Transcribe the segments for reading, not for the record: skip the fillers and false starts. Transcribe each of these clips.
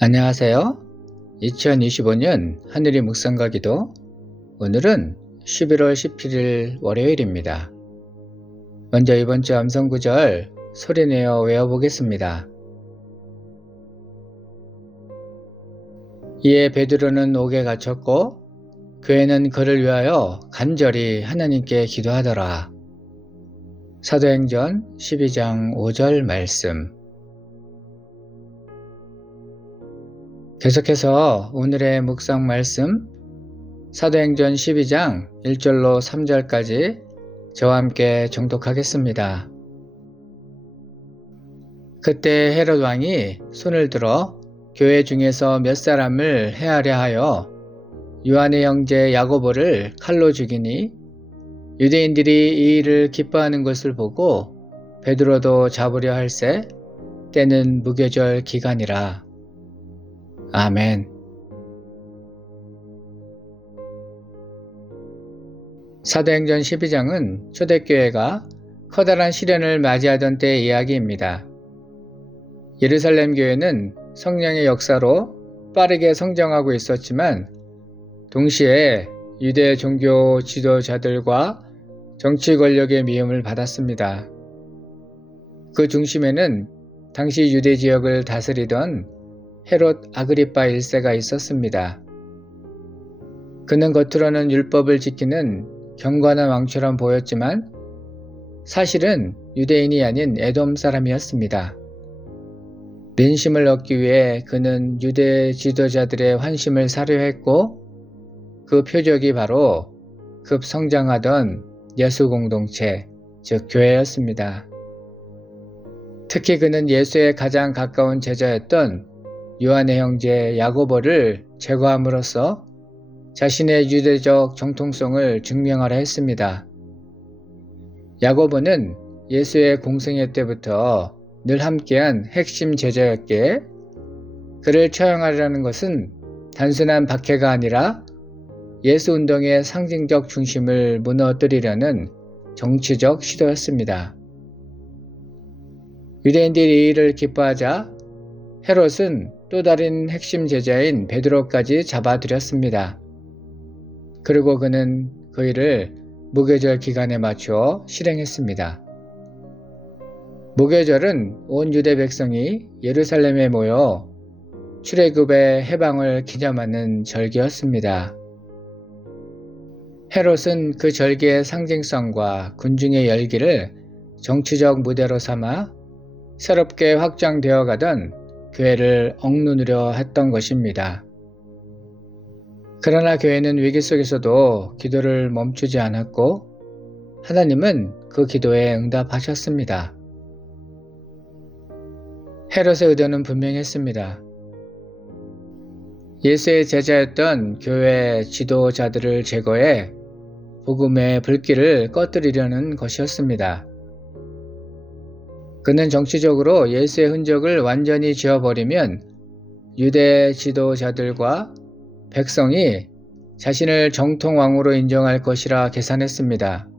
안녕하세요. 2025년 하늘이 묵상과 기도. 오늘은 11월 17일 월요일입니다. 먼저 이번 주 암송 구절 소리내어 외워보겠습니다. 이에 베드로는 옥에 갇혔고 교회는 그를 위하여 간절히 하나님께 기도하더라. 사도행전 12장 5절 말씀. 계속해서 오늘의 묵상 말씀 사도행전 12장 1절로 3절까지 저와 함께 정독하겠습니다. 그때 헤롯 왕이 손을 들어 교회 중에서 몇 사람을 해하려 하여 요한의 형제 야고보를 칼로 죽이니 유대인들이 이 일을 기뻐하는 것을 보고 베드로도 잡으려 할세 때는 무교절 기간이라. 아멘. 사도행전 12장은 초대교회가 커다란 시련을 맞이하던 때의 이야기입니다. 예루살렘 교회는 성령의 역사로 빠르게 성장하고 있었지만 동시에 유대 종교 지도자들과 정치 권력의 미움을 받았습니다. 그 중심에는 당시 유대 지역을 다스리던 헤롯 아그리파 1세가 있었습니다. 그는 겉으로는 율법을 지키는 경건한 왕처럼 보였지만 사실은 유대인이 아닌 에돔 사람이었습니다. 민심을 얻기 위해 그는 유대 지도자들의 환심을 사려 했고 그 표적이 바로 급성장하던 예수 공동체, 즉 교회였습니다. 특히 그는 예수의 가장 가까운 제자였던 요한의 형제 야고보를 제거함으로써 자신의 유대적 정통성을 증명하려 했습니다. 야고보는 예수의 공생애 때부터 늘 함께한 핵심 제자였기에 그를 처형하려는 것은 단순한 박해가 아니라 예수 운동의 상징적 중심을 무너뜨리려는 정치적 시도였습니다. 유대인들이 이 일을 기뻐하자 헤롯은 또 다른 핵심 제자인 베드로까지 잡아들였습니다. 그리고 그는 그 일을 무교절 기간에 맞추어 실행했습니다. 무교절은 온 유대 백성이 예루살렘에 모여 출애굽의 해방을 기념하는 절기였습니다. 헤롯은 그 절기의 상징성과 군중의 열기를 정치적 무대로 삼아 새롭게 확장되어 가던 교회를 억누르려 했던 것입니다. 그러나 교회는 위기 속에서도 기도를 멈추지 않았고 하나님은 그 기도에 응답하셨습니다. 헤롯의 의도는 분명했습니다. 예수의 제자였던 교회 지도자들을 제거해 복음의 불길을 꺼뜨리려는 것이었습니다. 그는 정치적으로 예수의 흔적을 완전히 지워버리면 유대 지도자들과 백성이 자신을 정통왕으로 인정할 것이라 계산했습니다.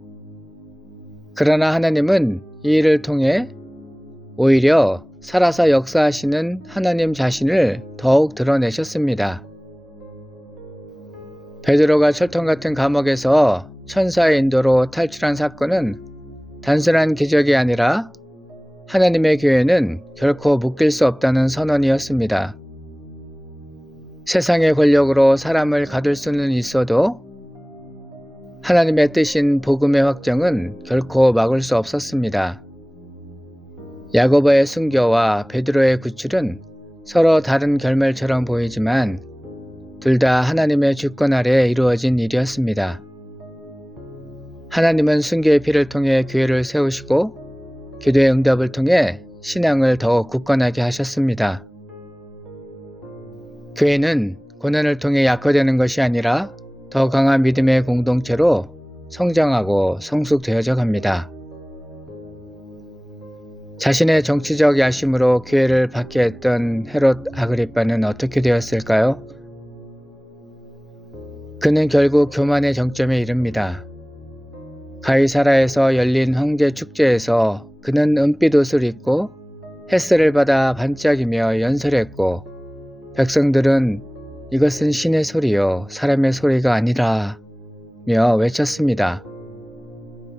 그러나 하나님은 이 일을 통해 오히려 살아서 역사하시는 하나님 자신을 더욱 드러내셨습니다. 베드로가 철통 같은 감옥에서 천사의 인도로 탈출한 사건은 단순한 기적이 아니라 하나님의 교회는 결코 묶일 수 없다는 선언이었습니다. 세상의 권력으로 사람을 가둘 수는 있어도 하나님의 뜻인 복음의 확정은 결코 막을 수 없었습니다. 야고보의 순교와 베드로의 구출은 서로 다른 결말처럼 보이지만 둘 다 하나님의 주권 아래 이루어진 일이었습니다. 하나님은 순교의 피를 통해 교회를 세우시고 기도의 응답을 통해 신앙을 더 굳건하게 하셨습니다. 교회는 고난을 통해 약화되는 것이 아니라 더 강한 믿음의 공동체로 성장하고 성숙되어져 갑니다. 자신의 정치적 야심으로 교회를 박해했던 헤롯 아그리파는 어떻게 되었을까요? 그는 결국 교만의 정점에 이릅니다. 가이사라에서 열린 황제 축제에서 그는 은빛 옷을 입고 햇살을 받아 반짝이며 연설했고 백성들은 이것은 신의 소리요, 사람의 소리가 아니라며 외쳤습니다.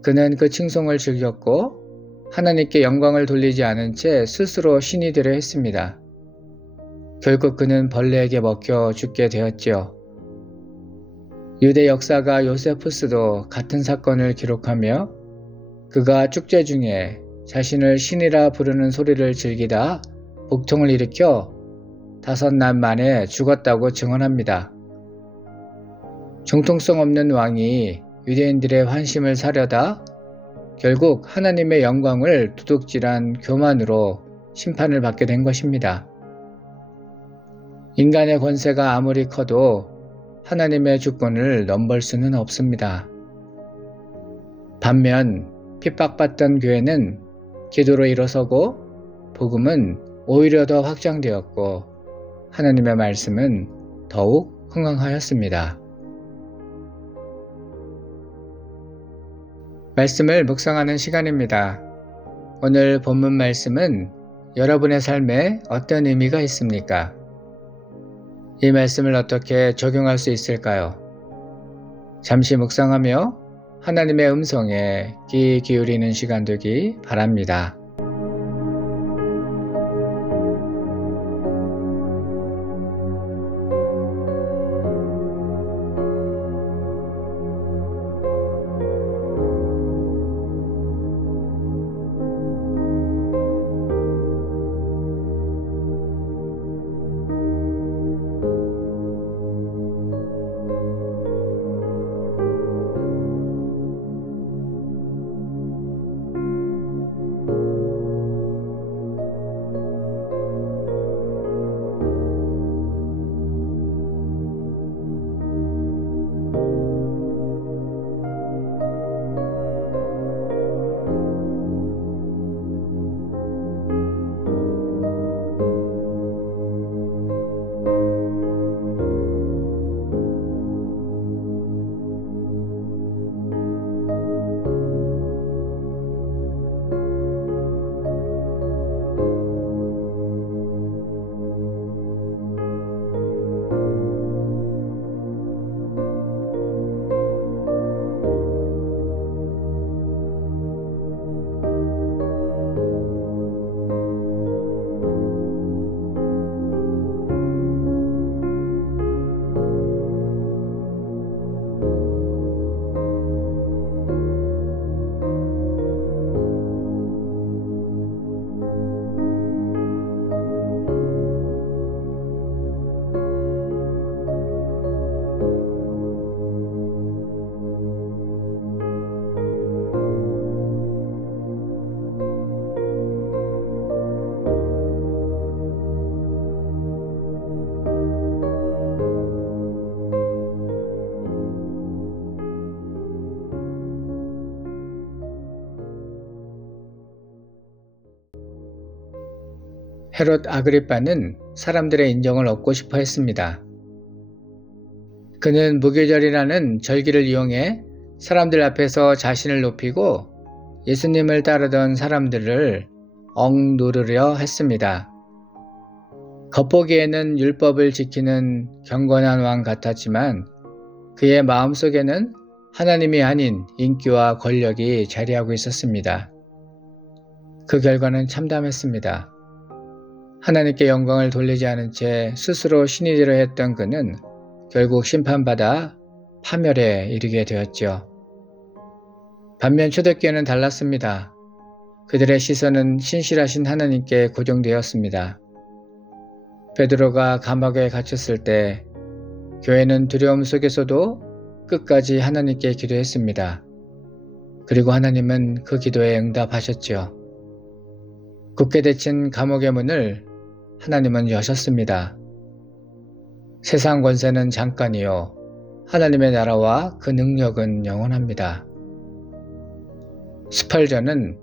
그는 그 칭송을 즐겼고 하나님께 영광을 돌리지 않은 채 스스로 신이 되려 했습니다. 결국 그는 벌레에게 먹혀 죽게 되었지요. 유대 역사가 요세푸스도 같은 사건을 기록하며 그가 축제 중에 자신을 신이라 부르는 소리를 즐기다 복통을 일으켜 5날 만에 죽었다고 증언합니다. 정통성 없는 왕이 유대인들의 환심을 사려다 결국 하나님의 영광을 도둑질한 교만으로 심판을 받게 된 것입니다. 인간의 권세가 아무리 커도 하나님의 주권을 넘볼 수는 없습니다. 반면 핍박받던 교회는 기도로 일어서고 복음은 오히려 더 확장되었고 하나님의 말씀은 더욱 흥황하였습니다. 말씀을 묵상하는 시간입니다. 오늘 본문 말씀은 여러분의 삶에 어떤 의미가 있습니까? 이 말씀을 어떻게 적용할 수 있을까요? 잠시 묵상하며 하나님의 음성에 귀 기울이는 시간 되기 바랍니다. 헤롯 아그리빠는 사람들의 인정을 얻고 싶어 했습니다. 그는 무교절이라는 절기를 이용해 사람들 앞에서 자신을 높이고 예수님을 따르던 사람들을 억누르려 했습니다. 겉보기에는 율법을 지키는 경건한 왕 같았지만 그의 마음속에는 하나님이 아닌 인기와 권력이 자리하고 있었습니다. 그 결과는 참담했습니다. 하나님께 영광을 돌리지 않은 채 스스로 신이 되려 했던 그는 결국 심판받아 파멸에 이르게 되었죠. 반면 초대교회는 달랐습니다. 그들의 시선은 신실하신 하나님께 고정되었습니다. 베드로가 감옥에 갇혔을 때 교회는 두려움 속에서도 끝까지 하나님께 기도했습니다. 그리고 하나님은 그 기도에 응답하셨죠. 굳게 닫힌 감옥의 문을 하나님은 여셨습니다. 세상 권세는 잠깐이요, 하나님의 나라와 그 능력은 영원합니다. 스펄전은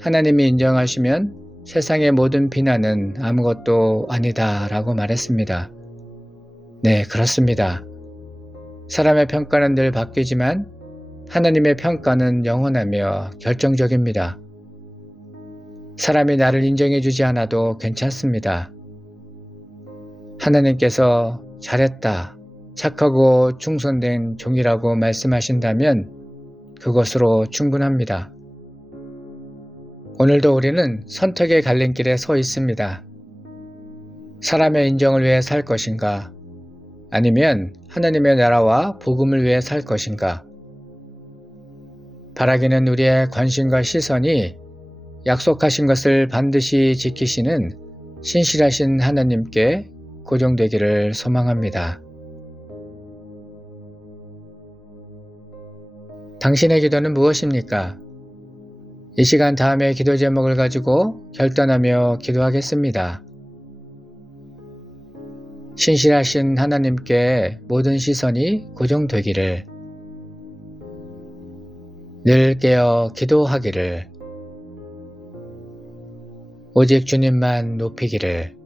하나님이 인정하시면 세상의 모든 비난은 아무것도 아니다 라고 말했습니다. 네, 그렇습니다. 사람의 평가는 늘 바뀌지만 하나님의 평가는 영원하며 결정적입니다. 사람이 나를 인정해 주지 않아도 괜찮습니다. 하나님께서 잘했다, 착하고 충성된 종이라고 말씀하신다면 그것으로 충분합니다. 오늘도 우리는 선택의 갈림길에 서 있습니다. 사람의 인정을 위해 살 것인가? 아니면 하나님의 나라와 복음을 위해 살 것인가? 바라기는 우리의 관심과 시선이 약속하신 것을 반드시 지키시는 신실하신 하나님께 고정되기를 소망합니다. 당신의 기도는 무엇입니까? 이 시간 다음의 기도 제목을 가지고 결단하며 기도하겠습니다. 신실하신 하나님께 모든 시선이 고정되기를, 늘 깨어 기도하기를, 오직 주님만 높이기를.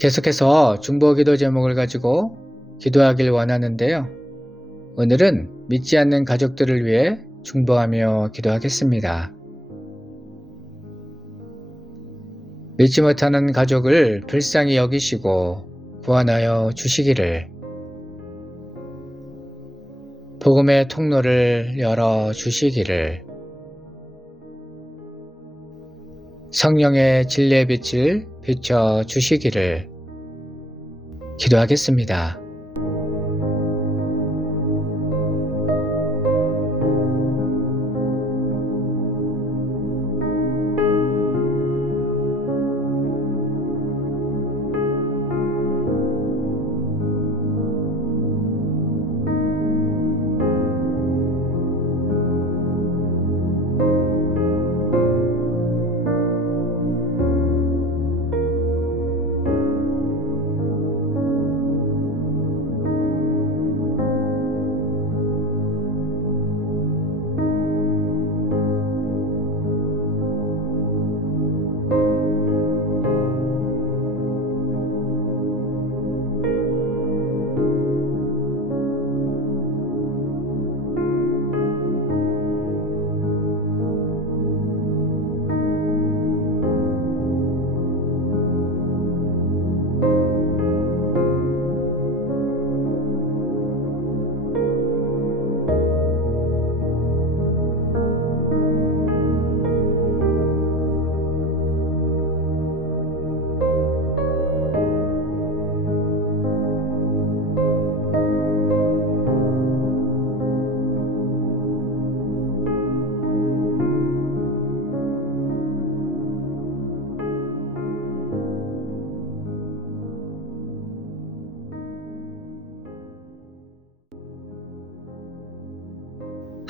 계속해서 중보기도 제목을 가지고 기도하길 원하는데요. 오늘은 믿지 않는 가족들을 위해 중보하며 기도하겠습니다. 믿지 못하는 가족을 불쌍히 여기시고 구원하여 주시기를, 복음의 통로를 열어 주시기를, 성령의 진리의 빛을 비춰 주시기를 기도하겠습니다.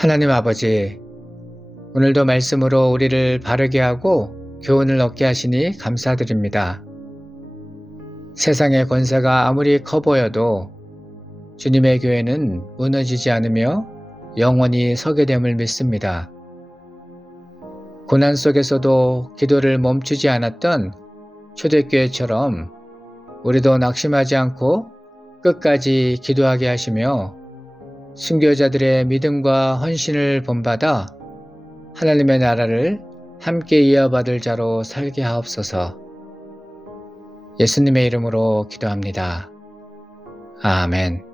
하나님 아버지, 오늘도 말씀으로 우리를 바르게 하고 교훈을 얻게 하시니 감사드립니다. 세상의 권세가 아무리 커 보여도 주님의 교회는 무너지지 않으며 영원히 서게 됨을 믿습니다. 고난 속에서도 기도를 멈추지 않았던 초대교회처럼 우리도 낙심하지 않고 끝까지 기도하게 하시며 순교자들의 믿음과 헌신을 본받아 하나님의 나라를 함께 이어받을 자로 살게 하옵소서. 예수님의 이름으로 기도합니다. 아멘.